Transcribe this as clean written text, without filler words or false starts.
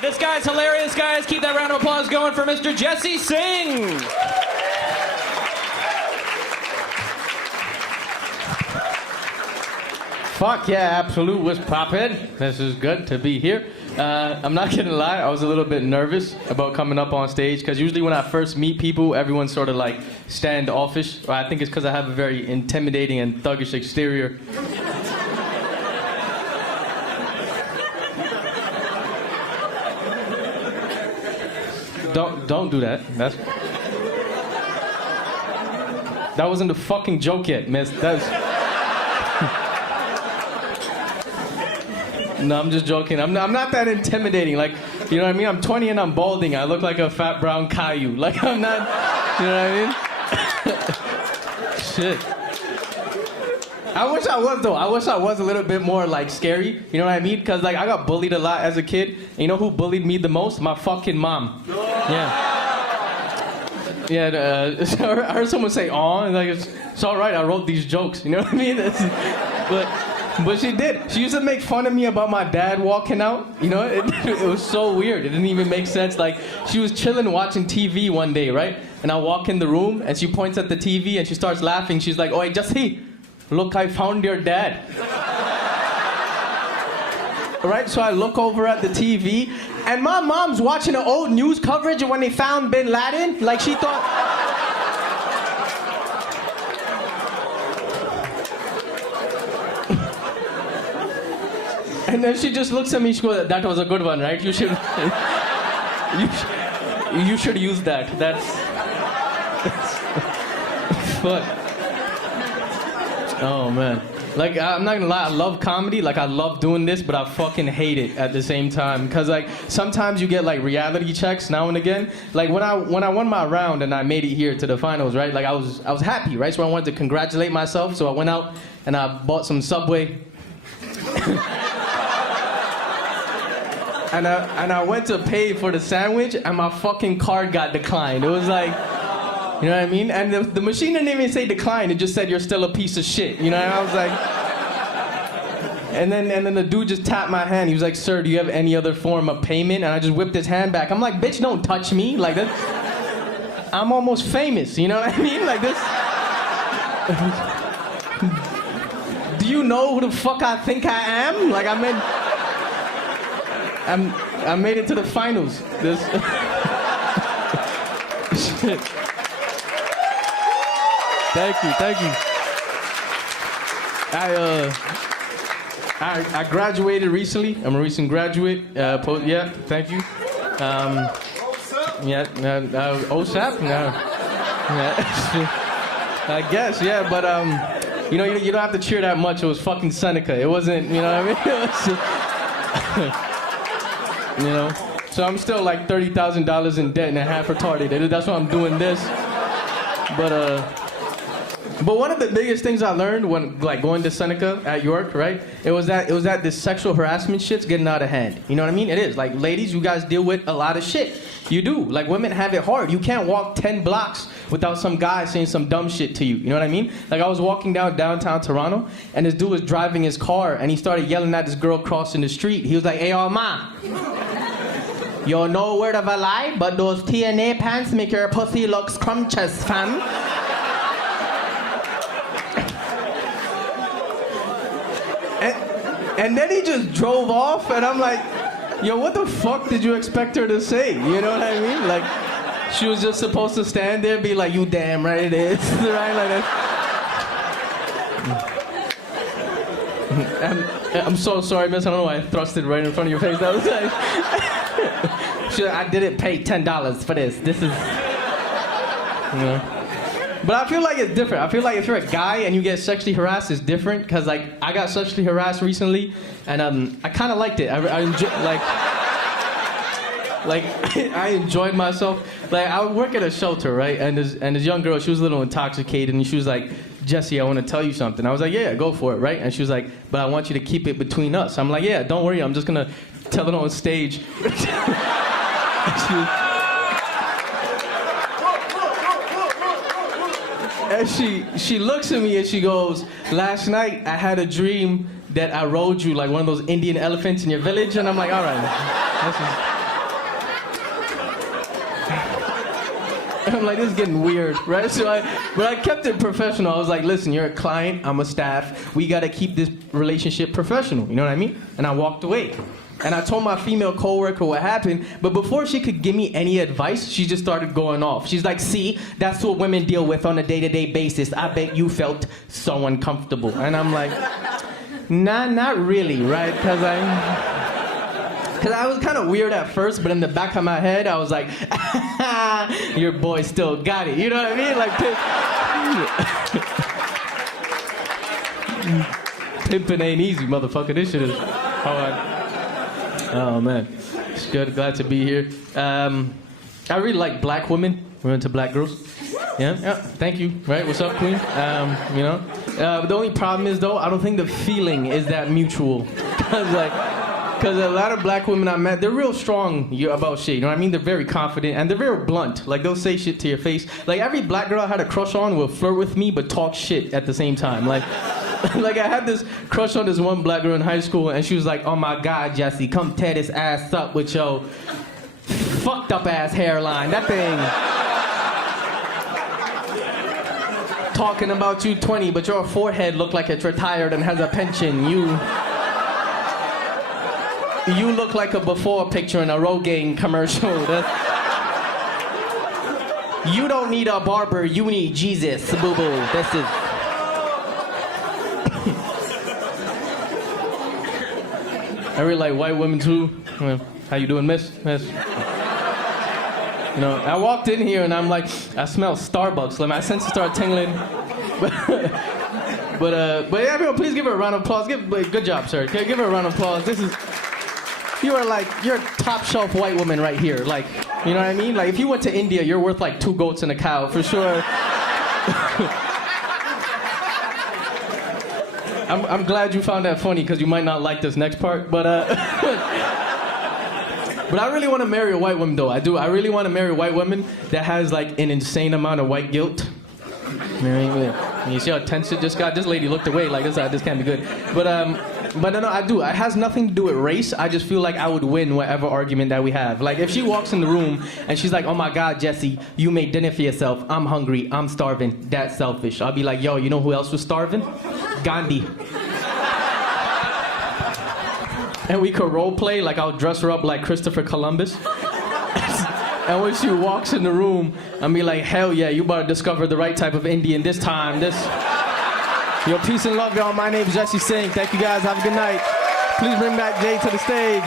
This guy's hilarious, guys. Keep that round of applause going for Mr. Jesse Singh. Fuck yeah, Absolute was poppin'. This is good to be here. I'm not gonna lie, I was a little bit nervous about coming up on stage because usually when I first meet people, everyone's sort of like standoffish. I think it's because I have a very intimidating and thuggish exterior. Don't do that. That wasn't a fucking joke yet, miss. No, I'm just joking. I'm not that intimidating. Like, you know what I mean? I'm 20 and I'm balding. I look like a fat brown Caillou. Like, I'm not, you know what I mean? Shit. I wish I was, though. I wish I was a little bit more, like, scary. You know what I mean? Because, like, I got bullied a lot as a kid. And you know who bullied me the most? My fucking mom. Yeah. Yeah, I heard someone say, "Aw," and like, it's all right. I wrote these jokes. You know what I mean? But she did. She used to make fun of me about my dad walking out. You know, it was so weird. It didn't even make sense. Like, she was chilling watching TV one day, right? And I walk in the room, and she points at the TV, and she starts laughing. She's like, "Oi, Jesse, look, I found your dad." Right? So I look over at the TV, and my mom's watching an old news coverage of when they found Bin Laden. Like, she thought... And then she just looks at me, she goes, "That was a good one, right? You should you should use that. That's but oh man. Like, I'm not gonna lie, I love comedy, like I love doing this, but I fucking hate it at the same time. Cause like sometimes you get like reality checks now and again. Like when I won my round and I made it here to the finals, right? Like I was happy, right? So I wanted to congratulate myself. So I went out and I bought some Subway. And I went to pay for the sandwich, and my fucking card got declined. It was like, you know what I mean? And the machine didn't even say decline. It just said, "You're still a piece of shit." You know? And I was like, and then the dude just tapped my hand. He was like, "Sir, do you have any other form of payment?" And I just whipped his hand back. I'm like, "Bitch, don't touch me." Like that. I'm almost famous. You know what I mean? Like this. Do you know who the fuck I think I am? Like I made it to the finals. This shit. Thank you. I graduated recently. I'm a recent graduate. Yeah, thank you. OSAP? No. Yeah. I guess, yeah, but you know, you don't have to cheer that much. It was fucking Seneca. It wasn't, you know what I mean? You know, so I'm still like $30,000 in debt and a half retarded. That's why I'm doing this. But one of the biggest things I learned when like going to Seneca at York, right? It was that this sexual harassment shit's getting out of hand. You know what I mean? It is. Like, ladies, you guys deal with a lot of shit. You do. Like, women have it hard. You can't walk 10 blocks without some guy saying some dumb shit to you. You know what I mean? Like, I was walking downtown Toronto, and this dude was driving his car, and he started yelling at this girl crossing the street. He was like, "Hey, yo, ma. You're no word of a lie, but those TNA pants make your pussy look scrumptious, fam." And then he just drove off, and I'm like, yo, what the fuck did you expect her to say? You know what I mean? Like, she was just supposed to stand there and be like, "You damn right it is." Right? Like that. I'm so sorry, miss. I don't know why I thrust it right in front of your face. That was like... I didn't pay $10 for this. This is... You know? But I feel like it's different. I feel like if you're a guy and you get sexually harassed, it's different. Because, like, I got sexually harassed recently, and I kind of liked it. I enjoyed myself. Like, I would work at a shelter, right? And this young girl, she was a little intoxicated, and she was like, "Jesse, I want to tell you something." I was like, "Yeah, go for it," right? And she was like, "But I want you to keep it between us." I'm like, "Yeah, don't worry. I'm just going to tell it on stage." And she looks at me and she goes, "Last night I had a dream that I rode you like one of those Indian elephants in your village." And I'm like, all right. I'm like, this is getting weird, right? But I kept it professional. I was like, listen, you're a client, I'm a staff. We gotta keep this relationship professional, you know what I mean? And I walked away. And I told my female coworker what happened, but before she could give me any advice, she just started going off. She's like, see, that's what women deal with on a day-to-day basis. I bet you felt so uncomfortable. And I'm like, nah, not really, right? Because I was kind of weird at first, but in the back of my head, I was like, your boy still got it. You know what I mean? Like, pimping ain't easy, motherfucker. This shit is hard. Oh, man. It's good. Glad to be here. I really like black women. We're into black girls. Yeah. Thank you. Right? What's up, queen? You know? The only problem is, though, I don't think the feeling is that mutual. Because a lot of black women I met, they're real strong about shit, you know what I mean? They're very confident, and they're very blunt. Like, they'll say shit to your face. Like, every black girl I had a crush on will flirt with me, but talk shit at the same time. Like, like I had this crush on this one black girl in high school, and she was like, oh my God, Jesse, come tear this ass up with your fucked up ass hairline. That thing. Talking about you 20, but your forehead look like it's retired and has a pension. You look like a before picture in a Rogaine commercial. You don't need a barber, you need Jesus, boo-boo. This is... I really like white women too. How you doing, miss? Miss? You know, I walked in here and I'm like, I smell Starbucks. Like my senses start tingling. But yeah, everyone, please give her a round of applause. Good job, sir. Give her a round of applause. You're top shelf white woman right here. Like, you know what I mean? Like if you went to India, you're worth like 2 goats and a cow for sure. I'm glad you found that funny because you might not like this next part, but I really want to marry a white woman though. I do. I really want to marry a white woman that has like an insane amount of white guilt. You see how tense it just got? This lady looked away like this can't be good. But no, I do. It has nothing to do with race. I just feel like I would win whatever argument that we have. Like if she walks in the room and she's like, oh my God, Jesse, you made dinner for yourself. I'm hungry. I'm starving. That's selfish. I'll be like, yo, you know who else was starving? Gandhi. And we could role play, like I'll dress her up like Christopher Columbus. And when she walks in the room, I'll be like, hell yeah, you better discover the right type of Indian this time. Yo, peace and love, y'all. My name's Jesse Singh. Thank you guys. Have a good night. Please bring back Jay to the stage.